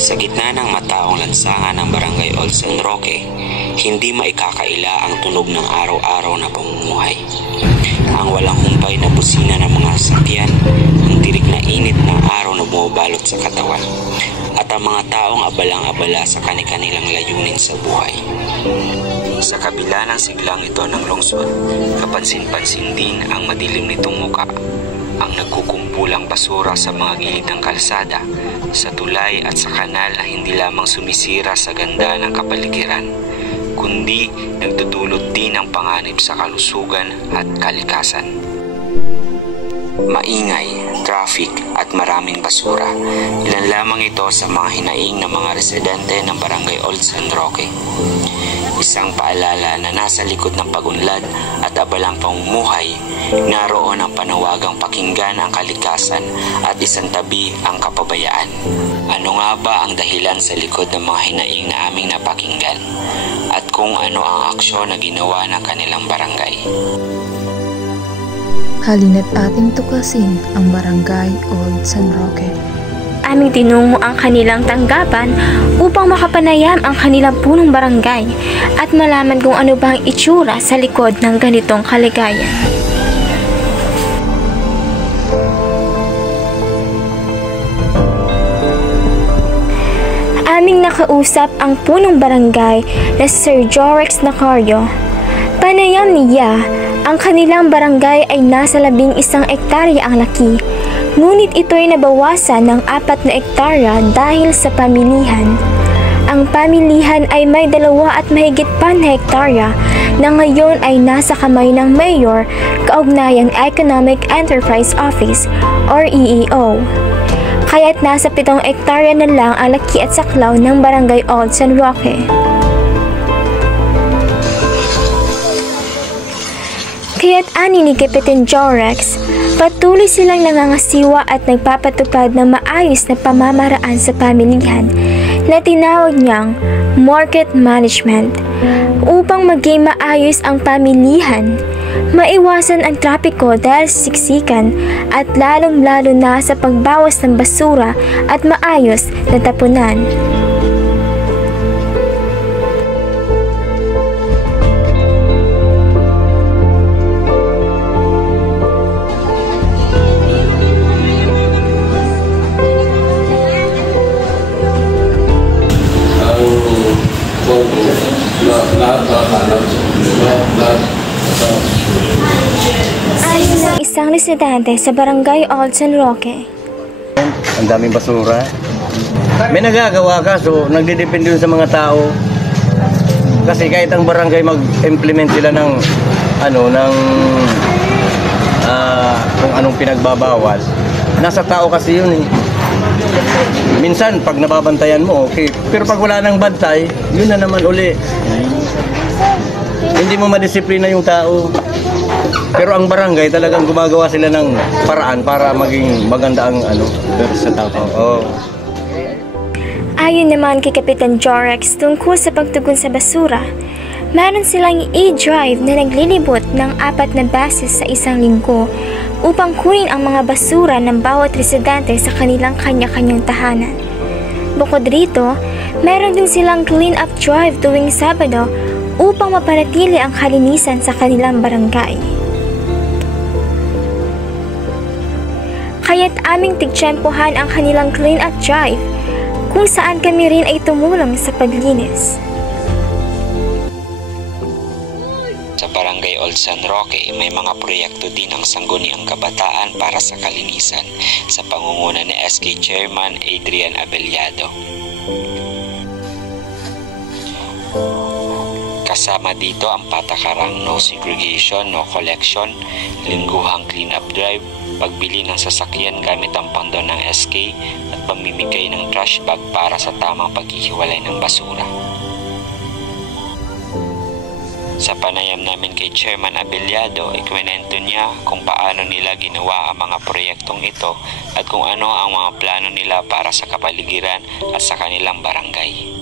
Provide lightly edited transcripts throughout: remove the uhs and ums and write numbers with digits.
Sa gitna ng mataong lansangan ng Barangay Old San Roque, hindi maikakaila ang tunog ng araw-araw na pamumuhay. Ang walang humpay na busina ng mga sasakyan, ang tirik na init ng araw na bumabalot sa katawan, at ang mga taong abalang-abala sa kani-kanilang layunin sa buhay. Sa kabila ng siglang ito ng lungsod, kapansin-pansin din ang madilim nitong muka, ang nagkukumpulang basura sa mga gilid ng kalsada, sa tulay at sa kanal na hindi lamang sumisira sa ganda ng kapaligiran, kundi nagdudulot din ng panganib sa kalusugan at kalikasan. Maingay, traffic at maraming basura, ilan lamang ito sa mga hinaing ng mga residente ng Barangay Old San Roque. Isang paalala na nasa likod ng pagunlad at abalang pamumuhay, naroon ang panawagang pakinggan ang kalikasan at isang tabi ang kapabayaan. Ano nga ba ang dahilan sa likod ng mga hinaing na aming napakinggan? At kung ano ang aksyon na ginawa ng kanilang barangay? Halina't ating tuklasin ang Barangay Old San Roque. Aming tinungo ang kanilang tanggapan upang makapanayam ang kanilang punong barangay at malaman kung ano ba ang itsura sa likod ng ganitong kaligayan. Aming nakausap ang punong barangay na Sir Jorex Nacario. Panayam niya, ang kanilang barangay ay nasa 11 ektarya ang laki. Ngunit ito ay nabawasan ng 4 na ektarya dahil sa pamilihan. Ang pamilihan ay may 2 at mahigit pa na hektarya na ngayon ay nasa kamay ng Mayor kaugnayang Economic Enterprise Office or EEO. Kaya't nasa 7 ektarya na lang ang laki at saklaw ng Barangay Old San Roque. Kaya't ani ni Kapitan Jorex, patuloy silang nangangasiwa at nagpapatupad ng maayos na pamamaraan sa pamilihan na tinawag niyang market management upang maging maayos ang pamilihan, maiwasan ang trapiko dahil sa siksikan at lalong-lalo na sa pagbawas ng basura at maayos na tapunan. Ayon ng isang residente sa Barangay Old San Roque, ang daming basura. May nagagawa ka, so nagdidepende sa mga tao. Kasi kahit ang barangay mag-implement sila ng kung anong pinagbabawal, nasa tao kasi yun eh. Minsan pag nababantayan mo, okay. Pero pag wala nang bantay, yun na naman uli. Hindi mo madisiplina yung tao. Pero ang barangay talagang gumagawa sila ng paraan para maging maganda ang sa tao. Ayon naman kay Kapitan Jorex tungkol sa pagtugon sa basura, meron silang e-drive na naglilibot ng 4 na beses sa isang linggo upang kunin ang mga basura ng bawat residente sa kanilang kanya-kanyang tahanan. Bukod rito, meron din silang clean-up drive tuwing Sabado upang mapanatili ang kalinisan sa kanilang barangay. Kaya't aming tigtiyempohan ang kanilang clean-up drive kung saan kami rin ay tumulong sa paglinis. Sa Barangay Old San Roque, may mga proyekto din ang Sangguniang Kabataan para sa Kalinisan sa pangunguna ni SK Chairman Adrian Abellado. Kasama dito ang patakarang no segregation, no collection, lingguhang clean-up drive, pagbili ng sasakyan gamit ang pondo ng SK at pamimigay ng trash bag para sa tamang paghihiwalay ng basura. Sa panayam namin kay Chairman Abellado, ikwento niya kung paano nila ginawa ang mga proyektong ito at kung ano ang mga plano nila para sa kapaligiran at sa kanilang barangay.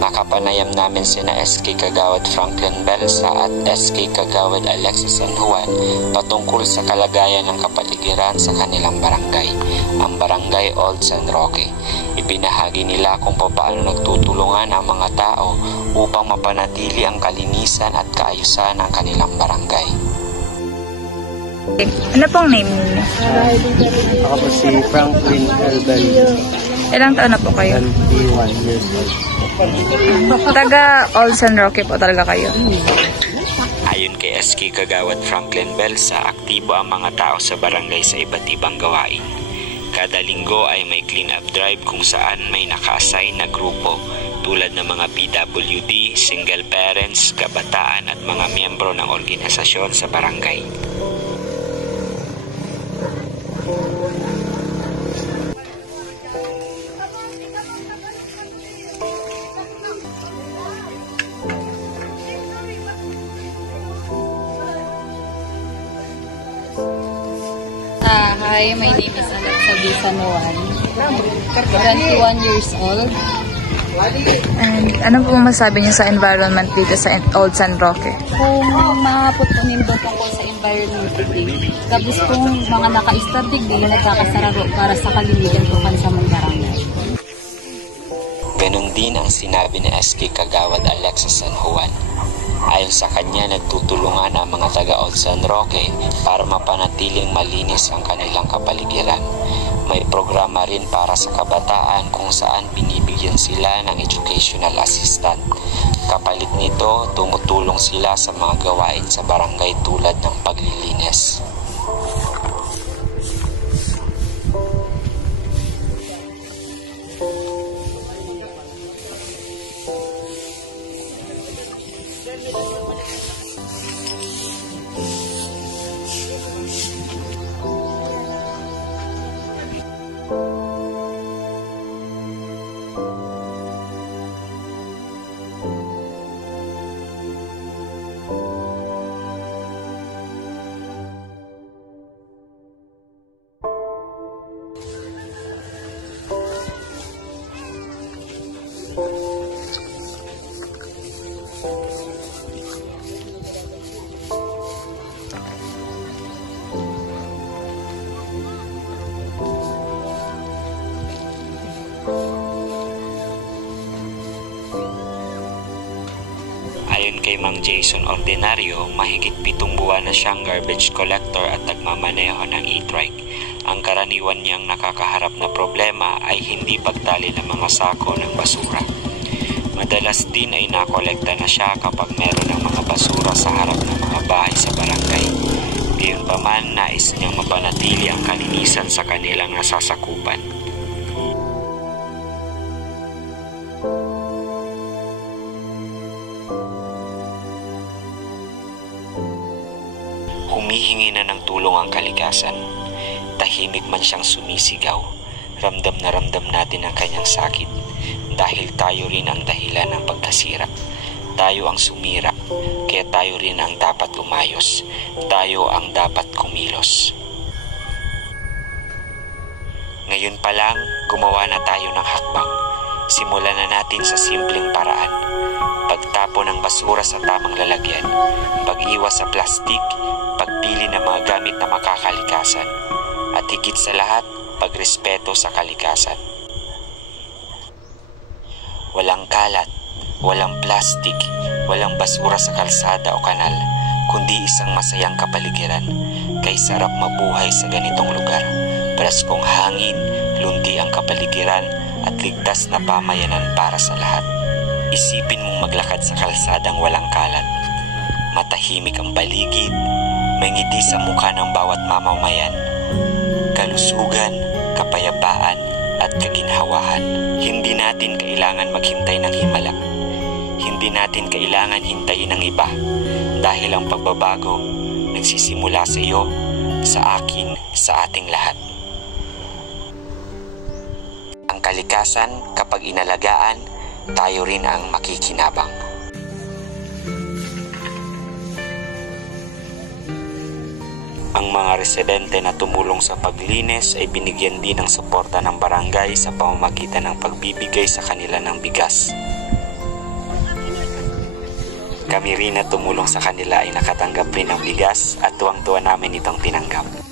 Nakapanayam namin sina SK Kagawad Franklin Belsa at SK Kagawad Alexis San Juan patungkol sa kalagayan ng kapaligiran sa kanilang barangay, ang Barangay Old San Roque. Ibinahagi nila kung paano nagtutulungan ang mga tao upang mapanatili ang kalinisan at kaayusan ng kanilang barangay. Ano pong name niyo? Ako po si Franklin Elbel, Ilang taon na po kayo? 21 years old. Taga Old San Roque po talaga kayo? Ayon kay SK Kagawad Franklin Belsa, aktibo ang mga tao sa barangay sa iba't ibang gawain. Kada linggo ay may clean-up drive kung saan may naka-assign na grupo tulad ng mga PWD, single parents, kabataan at mga miyembro ng organisasyon sa barangay. Hi, my name is Alexa B. Sanuan. 21 years old. And ano po masasabi niyo sa environment dito sa Old San Roque? Kung mahapot po nindo tungkol sa environment today, tapos kung mga naka-static din na nagkakasararo para sa kalimigan po kan sa mga barangay. Ganon din ang sinabi ni SK Kagawad Alexis San Juan. Ayon sa kanya, nagtutulungan ang mga taga Old San Roque para mapanatiling malinis ang kanilang kapaligiran. May programa rin para sa kabataan kung saan binibigyan sila ng educational assistant. Kapalit nito, tumutulong sila sa mga gawain sa barangay tulad ng paglilinis. Ayon kay Mang Jason Ordinario, mahigit 7 buwan na siyang garbage collector at nagmamaneho ng e-trike. Ang karaniwan niyang nakakaharap na problema ay hindi pagtali ng mga sako ng basura. Madalas din ay nakolekta na siya kapag meron ng mga basura sa harap ng mga bahay sa barangay. Gayunpaman, nais niyang mapanatili ang kalinisan sa kanilang nasasakupan. Humihingi na ng tulong ang kalikasan. Tahimik man siyang sumisigaw. Ramdam na ramdam natin ang kanyang sakit. Dahil tayo rin ang dahilan ng pagkasira. Tayo ang sumira. Kaya tayo rin ang dapat umayos. Tayo ang dapat kumilos. Ngayon pa lang, gumawa na tayo ng hakbang. Simulan na natin sa simpleng paraan. Pagtapon ng basura sa tamang lalagyan. Pag-iwas sa plastik. Pagpili ng mga gamit na makakalikasan. At higit sa lahat, pagrespeto sa kalikasan. Walang kalat, walang plastik, walang basura sa kalsada o kanal, kundi isang masayang kapaligiran. Kay sarap mabuhay sa ganitong lugar. Preskong hangin, lunti ang kapaligiran at ligtas na pamayanan para sa lahat. Isipin mong maglakad sa kalsadang walang kalat. Matahimik ang paligid, may ngiti sa mukha ng bawat mamamayan. Kalusugan, kapayapaan, at kaginhawahan. Hindi natin kailangan maghintay ng himala. Hindi natin kailangan hintayin ng iba. Dahil ang pagbabago, nagsisimula sa iyo, sa akin, sa ating lahat. Ang kalikasan, kapag inalagaan, tayo rin ang makikinabang. Ang mga residente na tumulong sa paglinis ay binigyan din ng suporta ng barangay sa pamamagitan ng pagbibigay sa kanila ng bigas. Kami rin na tumulong sa kanila ay nakatanggap rin ng bigas at tuwang-tuwa namin itong tinanggap.